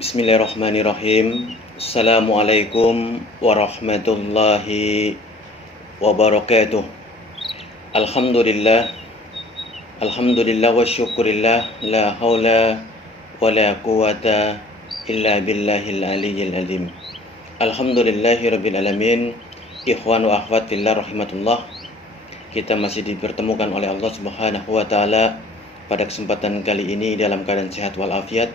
Bismillahirrahmanirrahim. Assalamualaikum warahmatullahi wabarakatuh. Alhamdulillah. Alhamdulillah wa syukurillah. La hawla wa la quwata illa billahil aliyyil azim. Alhamdulillahi rabbil alamin. Ikhwan wa akhwat fillah rahimatullah. Kita masih dipertemukan oleh Allah Subhanahu wa taala pada kesempatan kali ini dalam keadaan sehat walafiat,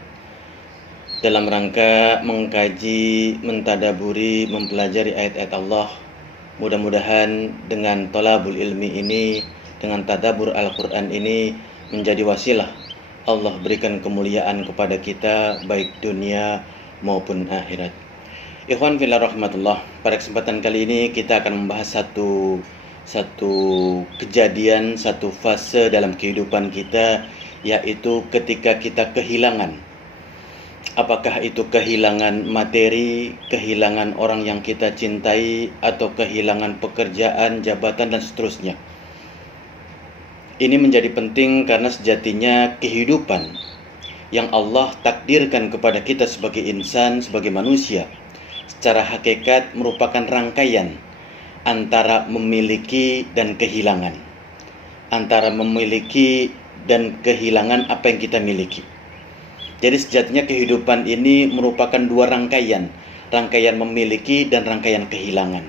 dalam rangka mengkaji, mentadaburi, mempelajari ayat-ayat Allah. Mudah-mudahan dengan thalabul ilmi ini, dengan tadabbur Al-Quran ini menjadi wasilah Allah berikan kemuliaan kepada kita baik dunia maupun akhirat. Ikhwan fillah rahmatullah, pada kesempatan kali ini kita akan membahas satu kejadian, satu fase dalam kehidupan kita, yaitu ketika kita kehilangan. Apakah itu kehilangan materi, kehilangan orang yang kita cintai, atau kehilangan pekerjaan, jabatan, dan seterusnya. Ini menjadi penting karena sejatinya kehidupan yang Allah takdirkan kepada kita sebagai insan, sebagai manusia, secara hakikat merupakan rangkaian antara memiliki dan kehilangan. Antara memiliki dan kehilangan apa yang kita miliki. Jadi sejatinya kehidupan ini merupakan dua rangkaian memiliki dan rangkaian kehilangan.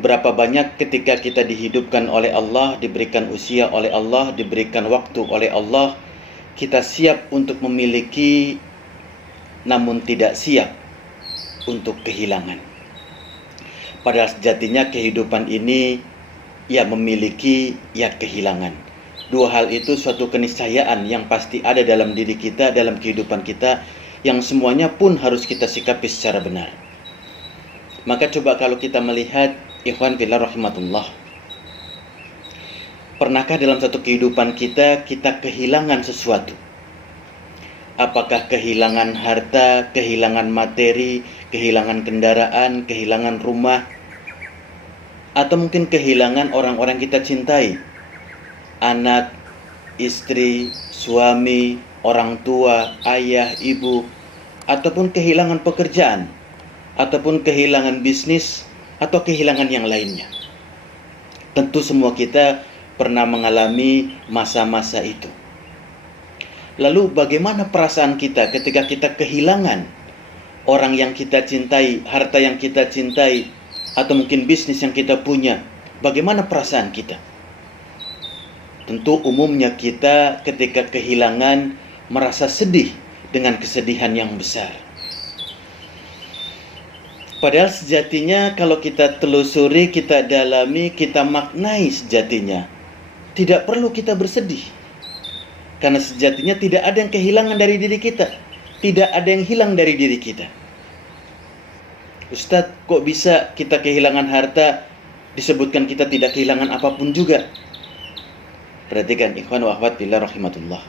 Berapa banyak ketika kita dihidupkan oleh Allah, diberikan usia oleh Allah, diberikan waktu oleh Allah, kita siap untuk memiliki namun tidak siap untuk kehilangan. Padahal sejatinya kehidupan ini ya memiliki, ya kehilangan. Dua hal itu suatu keniscayaan yang pasti ada dalam diri kita, dalam kehidupan kita, yang semuanya pun harus kita sikapi secara benar. Maka coba kalau kita melihat, ikhwan fillah rahimatullah, pernahkah dalam satu kehidupan kita kehilangan sesuatu? Apakah kehilangan harta, kehilangan materi, kehilangan kendaraan, kehilangan rumah, atau mungkin kehilangan orang-orang kita cintai? Anak, istri, suami, orang tua, ayah, ibu, ataupun kehilangan pekerjaan, ataupun kehilangan bisnis, atau kehilangan yang lainnya. Tentu semua kita pernah mengalami masa-masa itu. Lalu bagaimana perasaan kita ketika kita kehilangan orang yang kita cintai, harta yang kita cintai, atau mungkin bisnis yang kita punya? Bagaimana perasaan kita? Tentu umumnya kita ketika kehilangan merasa sedih dengan kesedihan yang besar. Padahal sejatinya kalau kita telusuri, kita dalami, kita maknai sejatinya, tidak perlu kita bersedih. Karena sejatinya tidak ada yang kehilangan dari diri kita. Tidak ada yang hilang dari diri kita. Ustadz, kok bisa kita kehilangan harta, disebutkan kita tidak kehilangan apapun juga? Perhatikan ikhwan wa akhwat fillah rahimatullah.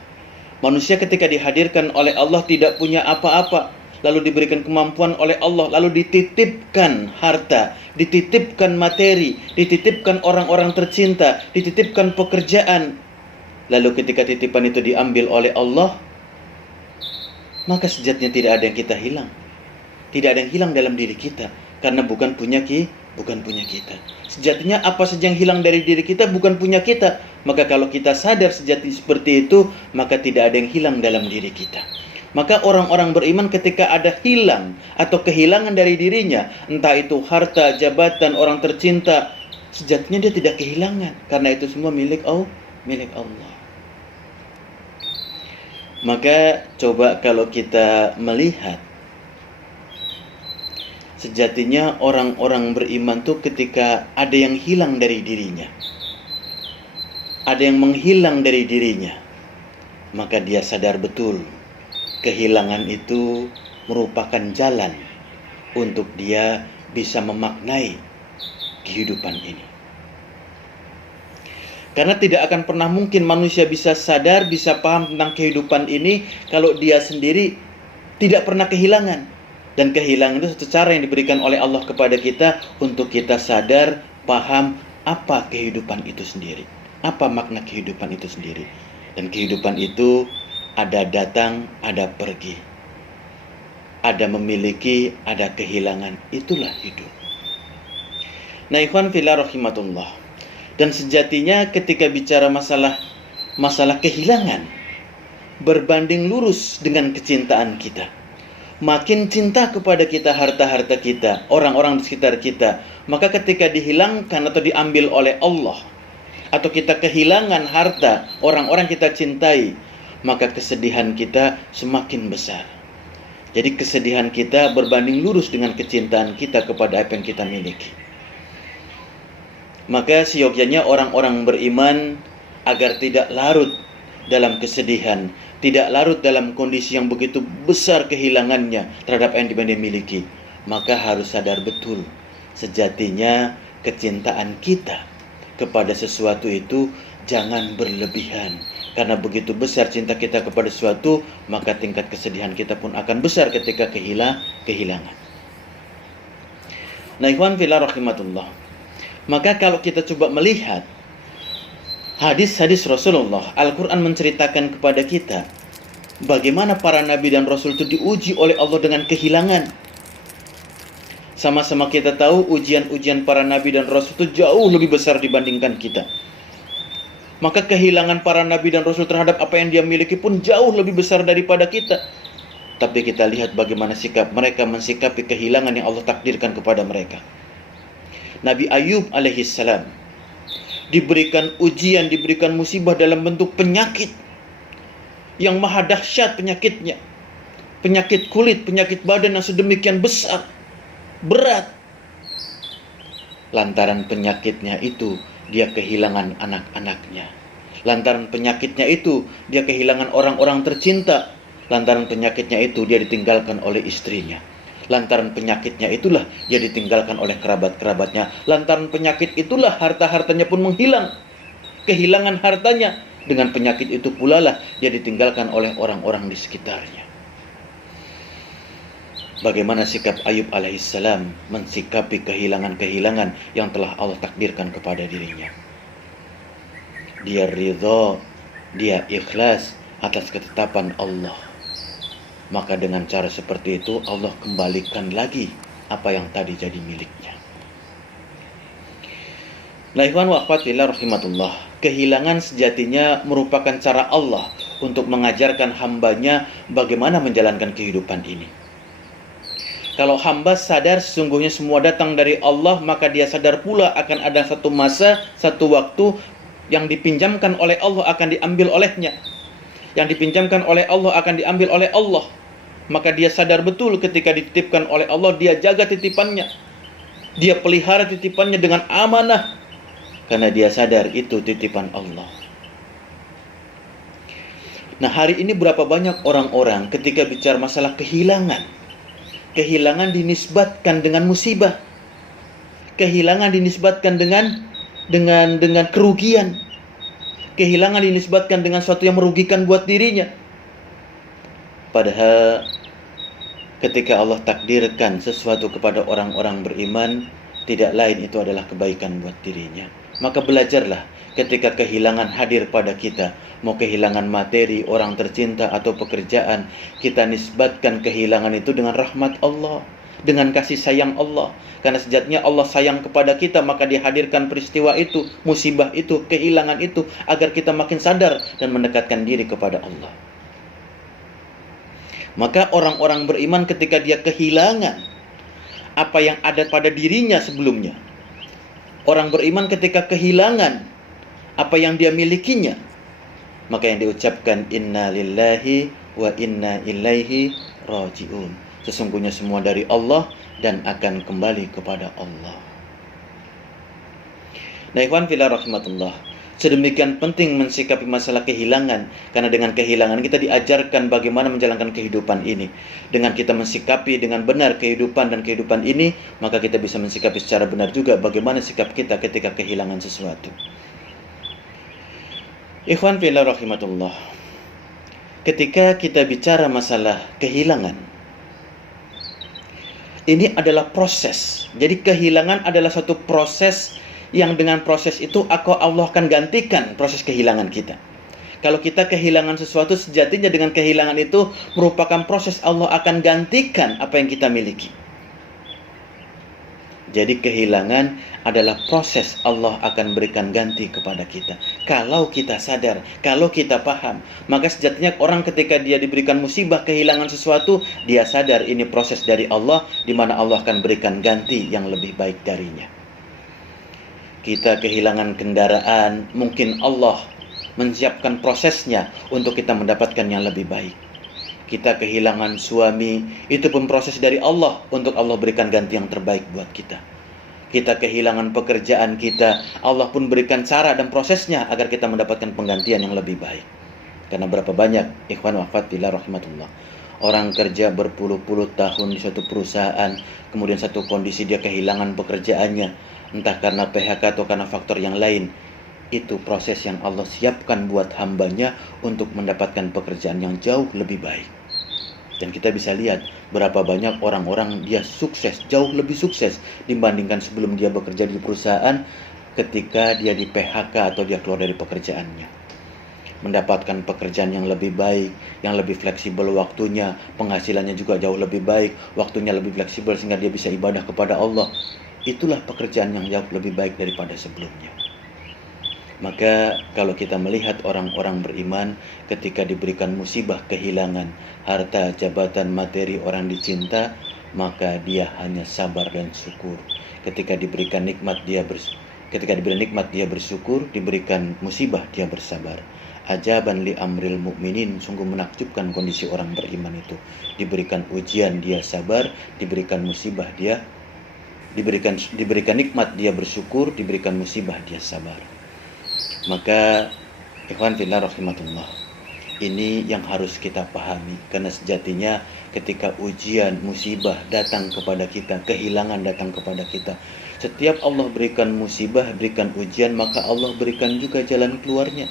Manusia ketika dihadirkan oleh Allah tidak punya apa-apa, lalu diberikan kemampuan oleh Allah, lalu dititipkan harta, dititipkan materi, dititipkan orang-orang tercinta, dititipkan pekerjaan. Lalu ketika titipan itu diambil oleh Allah, maka sejatinya tidak ada yang kita hilang. Tidak ada yang hilang dalam diri kita, karena bukan punya kita. Sejatinya apa saja yang hilang dari diri kita bukan punya kita. Maka kalau kita sadar sejati seperti itu, maka tidak ada yang hilang dalam diri kita. Maka orang-orang beriman ketika ada hilang atau kehilangan dari dirinya, entah itu harta, jabatan, orang tercinta, sejatinya dia tidak kehilangan, karena itu semua milik Allah. Maka coba kalau kita melihat, sejatinya orang-orang beriman tuh ketika ada yang hilang dari dirinya, ada yang menghilang dari dirinya, maka dia sadar betul kehilangan itu merupakan jalan untuk dia bisa memaknai kehidupan ini. Karena tidak akan pernah mungkin manusia bisa sadar, bisa paham tentang kehidupan ini kalau dia sendiri tidak pernah kehilangan. Dan kehilangan itu satu cara yang diberikan oleh Allah kepada kita untuk kita sadar, paham apa kehidupan itu sendiri, apa makna kehidupan itu sendiri. Dan kehidupan itu ada datang, ada pergi. ada memiliki, ada kehilangan. Itulah hidup. Nah, ikhwan fillah rahimatullah. Dan sejatinya ketika bicara masalah kehilangan, berbanding lurus dengan kecintaan kita. Makin cinta kepada kita harta-harta kita, orang-orang di sekitar kita, maka ketika dihilangkan atau diambil oleh Allah, atau kita kehilangan harta orang-orang kita cintai, maka kesedihan kita semakin besar. Jadi kesedihan kita berbanding lurus dengan kecintaan kita kepada apa yang kita miliki. Maka seyogyanya orang-orang beriman agar tidak larut dalam kesedihan, tidak larut dalam kondisi yang begitu besar kehilangannya terhadap apa yang dia miliki, maka harus sadar betul sejatinya kecintaan kita kepada sesuatu itu jangan berlebihan. Karena begitu besar cinta kita kepada sesuatu, maka tingkat kesedihan kita pun akan besar ketika kehilangan. Nah, ikhwan fillah rahimatullah. Maka kalau kita coba melihat hadis-hadis Rasulullah, Al-Quran menceritakan kepada kita bagaimana para nabi dan rasul itu diuji oleh Allah dengan kehilangan. Sama-sama kita tahu ujian-ujian para nabi dan rasul itu jauh lebih besar dibandingkan kita. Maka kehilangan para nabi dan rasul terhadap apa yang dia miliki pun jauh lebih besar daripada kita. Tapi kita lihat bagaimana sikap mereka mensikapi kehilangan yang Allah takdirkan kepada mereka. Nabi Ayub alaihissalam diberikan ujian, diberikan musibah dalam bentuk penyakit yang maha dahsyat penyakitnya. Penyakit kulit, penyakit badan yang sedemikian besar, berat. Lantaran penyakitnya itu, dia kehilangan anak-anaknya. Lantaran penyakitnya itu, dia kehilangan orang-orang tercinta. Lantaran penyakitnya itu, dia ditinggalkan oleh istrinya. Lantaran penyakitnya itulah dia ditinggalkan oleh kerabat-kerabatnya. Lantaran penyakit itulah harta-hartanya pun menghilang. Kehilangan hartanya. Dengan penyakit itu pula lah dia ditinggalkan oleh orang-orang di sekitarnya. Bagaimana sikap Ayub alaihissalam mensikapi kehilangan-kehilangan yang telah Allah takdirkan kepada dirinya. Dia ridha, dia ikhlas atas ketetapan Allah. Maka dengan cara seperti itu Allah kembalikan lagi apa yang tadi jadi miliknya. Nah, ikhwan wa akhwat fillah rahimatullah, kehilangan sejatinya merupakan cara Allah untuk mengajarkan hambanya bagaimana menjalankan kehidupan ini. Kalau hamba sadar sesungguhnya semua datang dari Allah, maka dia sadar pula akan ada satu masa, satu waktu yang dipinjamkan oleh Allah akan diambil olehnya. Yang dipinjamkan oleh Allah akan diambil oleh Allah. Maka dia sadar betul ketika dititipkan oleh Allah, dia jaga titipannya. Dia pelihara titipannya dengan amanah. Karena dia sadar itu titipan Allah. Nah, hari ini berapa banyak orang-orang ketika bicara masalah kehilangan. Kehilangan dinisbatkan dengan musibah. Kehilangan dinisbatkan dengan kerugian. Kehilangan dinisbatkan dengan sesuatu yang merugikan buat dirinya. Padahal ketika Allah takdirkan sesuatu kepada orang-orang beriman, tidak lain itu adalah kebaikan buat dirinya. Maka belajarlah ketika kehilangan hadir pada kita, mau kehilangan materi, orang tercinta atau pekerjaan, kita nisbatkan kehilangan itu dengan rahmat Allah, dengan kasih sayang Allah. Karena sejatinya Allah sayang kepada kita, maka dihadirkan peristiwa itu, musibah itu, kehilangan itu, agar kita makin sadar dan mendekatkan diri kepada Allah. Maka orang-orang beriman ketika dia kehilangan apa yang ada pada dirinya sebelumnya, orang beriman ketika kehilangan apa yang dia milikinya, maka yang diucapkan inna lillahi wa inna ilaihi raji'un. Sesungguhnya semua dari Allah dan akan kembali kepada Allah. Nah, ikhwan fillah rahimatullah, sedemikian penting mensikapi masalah kehilangan. Karena dengan kehilangan kita diajarkan bagaimana menjalankan kehidupan ini. Dengan kita mensikapi dengan benar kehidupan dan kehidupan ini, maka kita bisa mensikapi secara benar juga bagaimana sikap kita ketika kehilangan sesuatu. Ikhwan fillah rahimatullah, ketika kita bicara masalah kehilangan, ini adalah proses. Jadi kehilangan adalah suatu proses yang dengan proses itu Allah akan gantikan proses kehilangan kita. Kalau kita kehilangan sesuatu, sejatinya dengan kehilangan itu merupakan proses Allah akan gantikan apa yang kita miliki. Jadi kehilangan adalah proses Allah akan berikan ganti kepada kita. Kalau kita sadar, kalau kita paham, maka sejatinya orang ketika dia diberikan musibah kehilangan sesuatu, dia sadar ini proses dari Allah, di mana Allah akan berikan ganti yang lebih baik darinya. Kita kehilangan kendaraan, mungkin Allah menyiapkan prosesnya untuk kita mendapatkan yang lebih baik. Kita kehilangan suami, itu pun proses dari Allah untuk Allah berikan ganti yang terbaik buat kita. Kita kehilangan pekerjaan kita, Allah pun berikan cara dan prosesnya agar kita mendapatkan penggantian yang lebih baik. Karena berapa banyak ikhwan wa akhwat fillah rahimakumullah, orang kerja berpuluh-puluh tahun di suatu perusahaan, kemudian satu kondisi dia kehilangan pekerjaannya, entah karena PHK atau karena faktor yang lain. Itu proses yang Allah siapkan buat hambanya untuk mendapatkan pekerjaan yang jauh lebih baik. Dan kita bisa lihat berapa banyak orang-orang dia sukses, jauh lebih sukses dibandingkan sebelum dia bekerja di perusahaan ketika dia di PHK atau dia keluar dari pekerjaannya. Mendapatkan pekerjaan yang lebih baik, yang lebih fleksibel waktunya, penghasilannya juga jauh lebih baik, waktunya lebih fleksibel sehingga dia bisa ibadah kepada Allah. Itulah pekerjaan yang jauh lebih baik daripada sebelumnya. Maka kalau kita melihat orang-orang beriman ketika diberikan musibah kehilangan harta, jabatan, materi, orang dicinta, maka dia hanya sabar dan syukur. Ketika diberikan nikmat dia bersyukur, diberikan musibah dia bersabar. Ajaban li amril mu'minin, sungguh menakjubkan kondisi orang beriman itu. Diberikan ujian dia sabar, diberikan musibah dia diberikan nikmat dia bersyukur, diberikan musibah dia sabar. Maka ikhwan fillah rahimatullah, ini yang harus kita pahami, karena sejatinya ketika ujian, musibah datang kepada kita, kehilangan datang kepada kita, setiap Allah berikan musibah, berikan ujian, maka Allah berikan juga jalan keluarnya.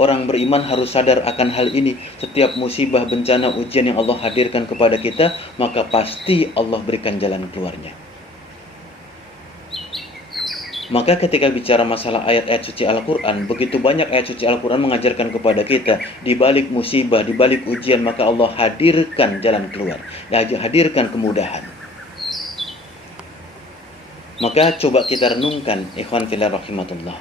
Orang beriman harus sadar akan hal ini. Setiap musibah, bencana, ujian yang Allah hadirkan kepada kita, maka pasti Allah berikan jalan keluarnya. Maka ketika bicara masalah ayat-ayat suci Al-Quran, begitu banyak ayat suci Al-Quran mengajarkan kepada kita, di balik musibah, di balik ujian, maka Allah hadirkan jalan keluar, hadirkan kemudahan. Maka coba kita renungkan, ikhwan fillah rahimatullah,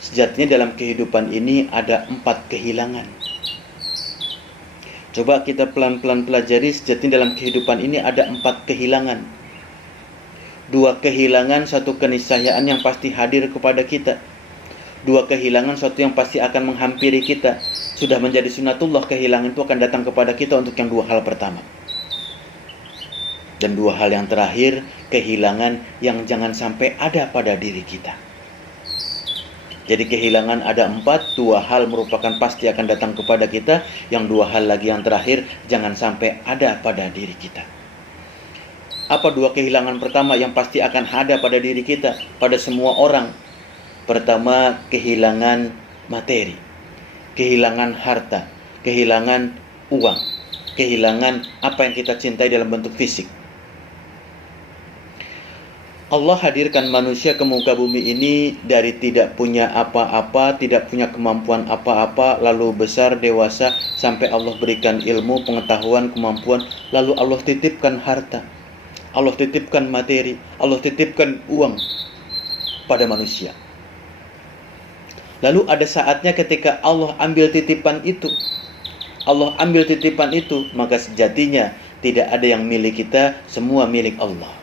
sejatinya dalam kehidupan ini ada 4 kehilangan. Coba kita pelan-pelan pelajari, sejatinya dalam kehidupan ini ada 4 kehilangan. 2 kehilangan, 1 keniscayaan yang pasti hadir kepada kita. 2 kehilangan, 1 yang pasti akan menghampiri kita. Sudah menjadi sunatullah, kehilangan itu akan datang kepada kita untuk yang 2 hal pertama. Dan 2 hal yang terakhir, kehilangan yang jangan sampai ada pada diri kita. Jadi kehilangan ada 4, 2 hal merupakan pasti akan datang kepada kita. Yang 2 hal lagi yang terakhir, jangan sampai ada pada diri kita. Apa 2 kehilangan pertama yang pasti akan ada pada diri kita, pada semua orang? Pertama, kehilangan materi, kehilangan harta, kehilangan uang, kehilangan apa yang kita cintai dalam bentuk fisik. Allah hadirkan manusia ke muka bumi ini dari tidak punya apa-apa, tidak punya kemampuan apa-apa, lalu besar, dewasa, sampai Allah berikan ilmu, pengetahuan, kemampuan, lalu Allah titipkan harta, Allah titipkan materi, Allah titipkan uang pada manusia. Lalu ada saatnya ketika Allah ambil titipan itu, maka sejatinya tidak ada yang milik kita, semua milik Allah.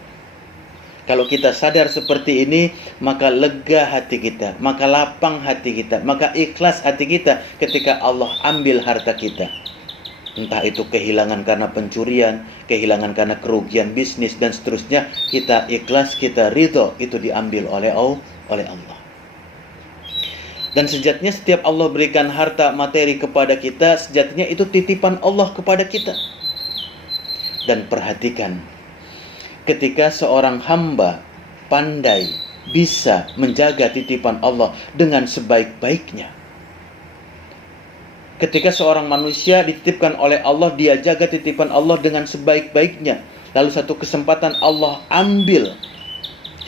Kalau kita sadar seperti ini, maka lega hati kita, maka lapang hati kita, maka ikhlas hati kita ketika Allah ambil harta kita. Entah itu kehilangan karena pencurian, kehilangan karena kerugian bisnis, dan seterusnya, kita ikhlas, kita ridho, itu diambil oleh Allah. Dan sejatinya setiap Allah berikan harta materi kepada kita, sejatinya itu titipan Allah kepada kita. Dan perhatikan, ketika seorang hamba pandai bisa menjaga titipan Allah dengan sebaik-baiknya, ketika seorang manusia dititipkan oleh Allah, dia jaga titipan Allah dengan sebaik-baiknya, lalu satu kesempatan Allah ambil,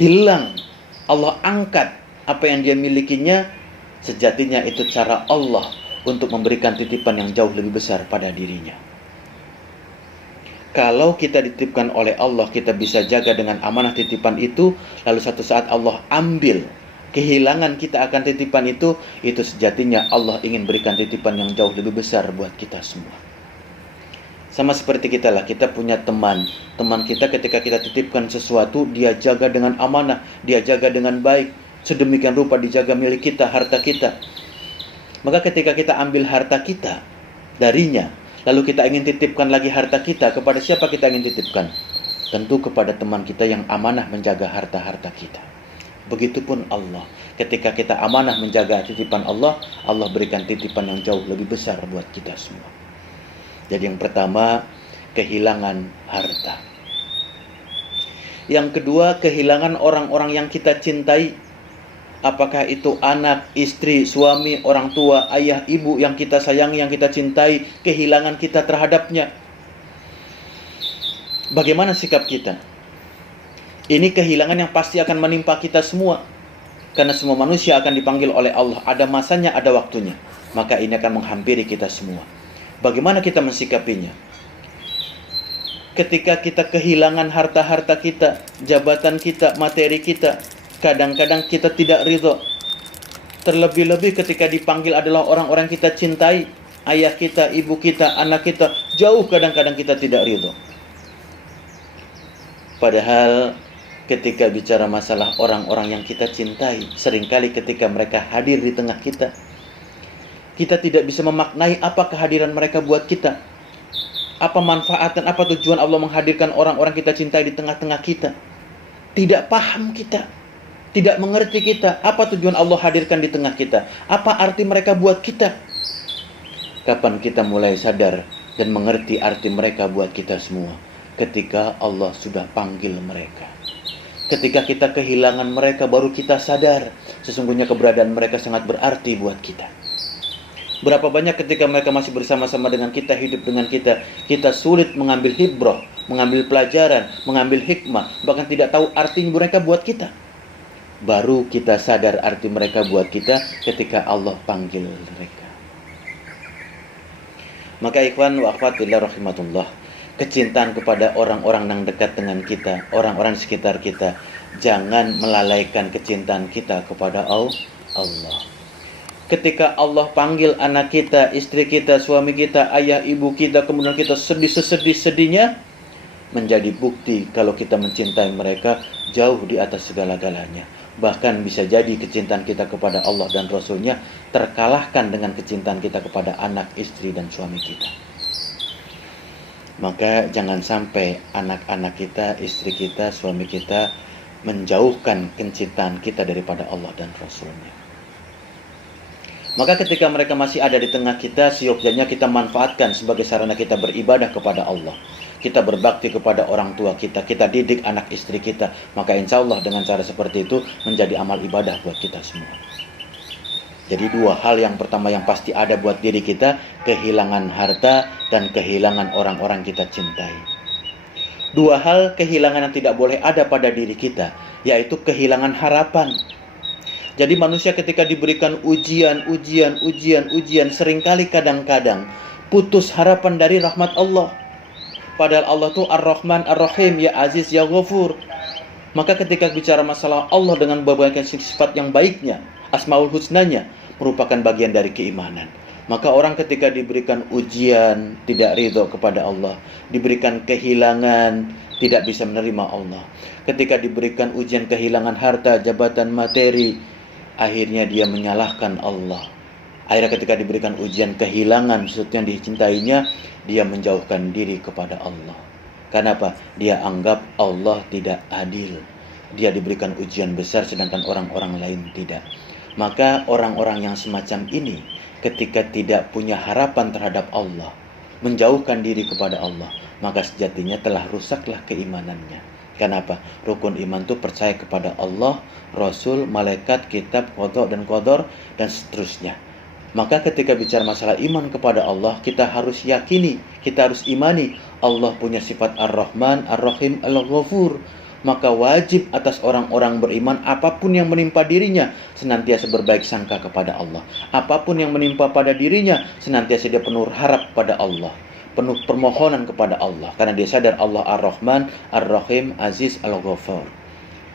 hilang, Allah angkat apa yang dia milikinya, sejatinya itu cara Allah untuk memberikan titipan yang jauh lebih besar pada dirinya. Kalau kita dititipkan oleh Allah, kita bisa jaga dengan amanah titipan itu, lalu satu saat Allah ambil, kehilangan kita akan titipan itu sejatinya Allah ingin berikan titipan yang jauh lebih besar buat kita semua. Sama seperti kita lah, kita punya teman kita ketika kita titipkan sesuatu, dia jaga dengan amanah, dia jaga dengan baik, sedemikian rupa dijaga milik kita, harta kita. Maka ketika kita ambil harta kita darinya, lalu kita ingin titipkan lagi harta kita, kepada siapa kita ingin titipkan? Tentu kepada teman kita yang amanah menjaga harta-harta kita. Begitupun Allah, ketika kita amanah menjaga titipan Allah, Allah berikan titipan yang jauh lebih besar buat kita semua. Jadi yang pertama, kehilangan harta. Yang kedua, kehilangan orang-orang yang kita cintai. Apakah itu anak, istri, suami, orang tua, ayah, ibu yang kita sayangi, yang kita cintai, kehilangan kita terhadapnya. Bagaimana sikap kita? Ini kehilangan yang pasti akan menimpa kita semua. Karena semua manusia akan dipanggil oleh Allah. Ada masanya, ada waktunya. Maka ini akan menghampiri kita semua. Bagaimana kita mensikapinya? Ketika kita kehilangan harta-harta kita, jabatan kita, materi kita, kadang-kadang kita tidak ridho. Terlebih-lebih ketika dipanggil adalah orang-orang kita cintai, ayah kita, ibu kita, anak kita, jauh kadang-kadang kita tidak ridho. Padahal ketika bicara masalah orang-orang yang kita cintai, seringkali ketika mereka hadir di tengah kita, kita tidak bisa memaknai apa kehadiran mereka buat kita. Apa manfaat dan apa tujuan Allah menghadirkan orang-orang kita cintai di tengah-tengah kita. Tidak paham kita. Tidak mengerti kita, apa tujuan Allah hadirkan di tengah kita, apa arti mereka buat kita. Kapan kita mulai sadar dan mengerti arti mereka buat kita semua? Ketika Allah sudah panggil mereka. Ketika kita kehilangan mereka, baru kita sadar sesungguhnya keberadaan mereka sangat berarti buat kita. Berapa banyak ketika mereka masih bersama-sama dengan kita, hidup dengan kita, kita sulit mengambil hibrah, mengambil pelajaran, mengambil hikmah, bahkan tidak tahu arti mereka buat kita. Baru kita sadar arti mereka buat kita ketika Allah panggil mereka. Maka ikhwan wa akhwat fillah rahimatullah, kecintaan kepada orang-orang yang dekat dengan kita, orang-orang di sekitar kita, jangan melalaikan kecintaan kita kepada Allah. Ketika Allah panggil anak kita, istri kita, suami kita, ayah, ibu kita, kemudian kita sedih-sedihnya, menjadi bukti kalau kita mencintai mereka jauh di atas segala-galanya. Bahkan bisa jadi kecintaan kita kepada Allah dan Rasul-Nya terkalahkan dengan kecintaan kita kepada anak, istri, dan suami kita. Maka jangan sampai anak-anak kita, istri kita, suami kita menjauhkan kecintaan kita daripada Allah dan Rasul-Nya. Maka ketika mereka masih ada di tengah kita, seyogyanya kita manfaatkan sebagai sarana kita beribadah kepada Allah. Kita berbakti kepada orang tua kita, kita didik anak istri kita. Maka insya Allah dengan cara seperti itu menjadi amal ibadah buat kita semua. Jadi dua hal yang pertama yang pasti ada buat diri kita, kehilangan harta dan kehilangan orang-orang kita cintai. Dua hal kehilangan yang tidak boleh ada pada diri kita, yaitu kehilangan harapan. Jadi manusia ketika diberikan ujian, seringkali kadang-kadang putus harapan dari rahmat Allah. Padahal Allah itu Ar-Rahman, Ar-Rahim, Ya Aziz, Ya Ghafur. Maka ketika bicara masalah Allah dengan berbagai sifat yang baiknya, Asmaul Husnanya, merupakan bagian dari keimanan. Maka orang ketika diberikan ujian, tidak ridho kepada Allah, diberikan kehilangan, tidak bisa menerima Allah. Ketika diberikan ujian kehilangan harta, jabatan, materi, akhirnya dia menyalahkan Allah. Akhirnya ketika diberikan ujian kehilangan sesuatu yang dicintainya, dia menjauhkan diri kepada Allah. Kenapa? Dia anggap Allah tidak adil. Dia diberikan ujian besar sedangkan orang-orang lain tidak. Maka orang-orang yang semacam ini ketika tidak punya harapan terhadap Allah, menjauhkan diri kepada Allah, maka sejatinya telah rusaklah keimanannya. Kenapa? Rukun iman itu percaya kepada Allah, Rasul, malaikat, kitab, qada dan qadar dan seterusnya. Maka ketika bicara masalah iman kepada Allah, kita harus yakini, kita harus imani Allah punya sifat Ar-Rahman, Ar-Rahim, Al-Ghafur. Maka wajib atas orang-orang beriman apapun yang menimpa dirinya senantiasa berbaik sangka kepada Allah. Apapun yang menimpa pada dirinya senantiasa dia penuh harap pada Allah, penuh permohonan kepada Allah, karena dia sadar Allah Ar-Rahman, Ar-Rahim, Aziz, Al-Ghafur.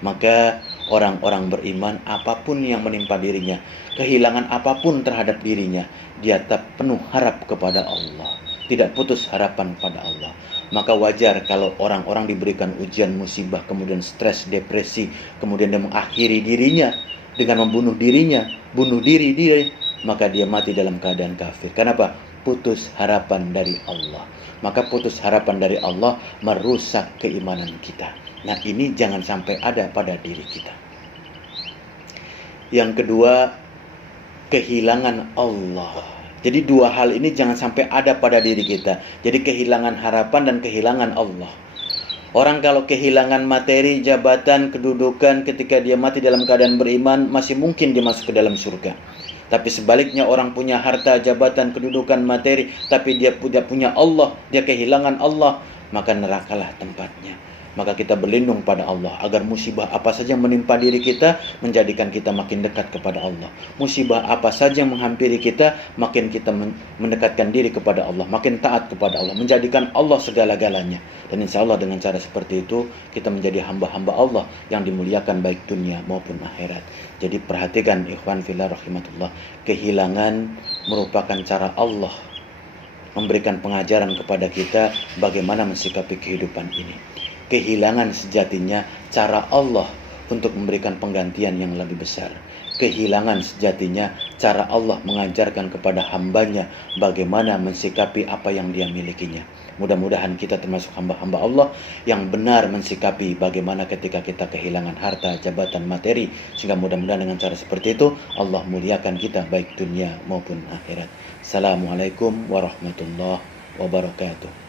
Maka orang-orang beriman apapun yang menimpa dirinya, kehilangan apapun terhadap dirinya, dia tetap penuh harap kepada Allah, tidak putus harapan pada Allah. Maka wajar kalau orang-orang diberikan ujian musibah, kemudian stres, depresi, kemudian dia mengakhiri dirinya dengan membunuh dirinya, bunuh diri dia, maka dia mati dalam keadaan kafir. Kenapa? Putus harapan dari Allah. Maka putus harapan dari Allah merusak keimanan kita. Nah, ini jangan sampai ada pada diri kita. Yang kedua, kehilangan Allah. Jadi dua hal ini jangan sampai ada pada diri kita. Jadi kehilangan harapan dan kehilangan Allah. Orang kalau kehilangan materi, jabatan, kedudukan ketika dia mati dalam keadaan beriman, masih mungkin dia masuk ke dalam surga. Tapi sebaliknya orang punya harta, jabatan, kedudukan, materi, tapi dia tidak punya Allah, dia kehilangan Allah, maka nerakalah tempatnya. Maka kita berlindung pada Allah agar musibah apa saja yang menimpa diri kita menjadikan kita makin dekat kepada Allah. Musibah apa saja yang menghampiri kita, makin kita mendekatkan diri kepada Allah, makin taat kepada Allah, menjadikan Allah segala-galanya. Dan insya Allah dengan cara seperti itu kita menjadi hamba-hamba Allah yang dimuliakan baik dunia maupun akhirat. Jadi perhatikan ikhwan fillah rahimatullah, kehilangan merupakan cara Allah memberikan pengajaran kepada kita bagaimana mensikapi kehidupan ini. Kehilangan sejatinya cara Allah untuk memberikan penggantian yang lebih besar. Kehilangan sejatinya cara Allah mengajarkan kepada hambanya bagaimana mensikapi apa yang dia milikinya. Mudah-mudahan kita termasuk hamba-hamba Allah yang benar mensikapi bagaimana ketika kita kehilangan harta, jabatan, materi. Sehingga mudah-mudahan dengan cara seperti itu Allah muliakan kita baik dunia maupun akhirat. Assalamualaikum warahmatullahi wabarakatuh.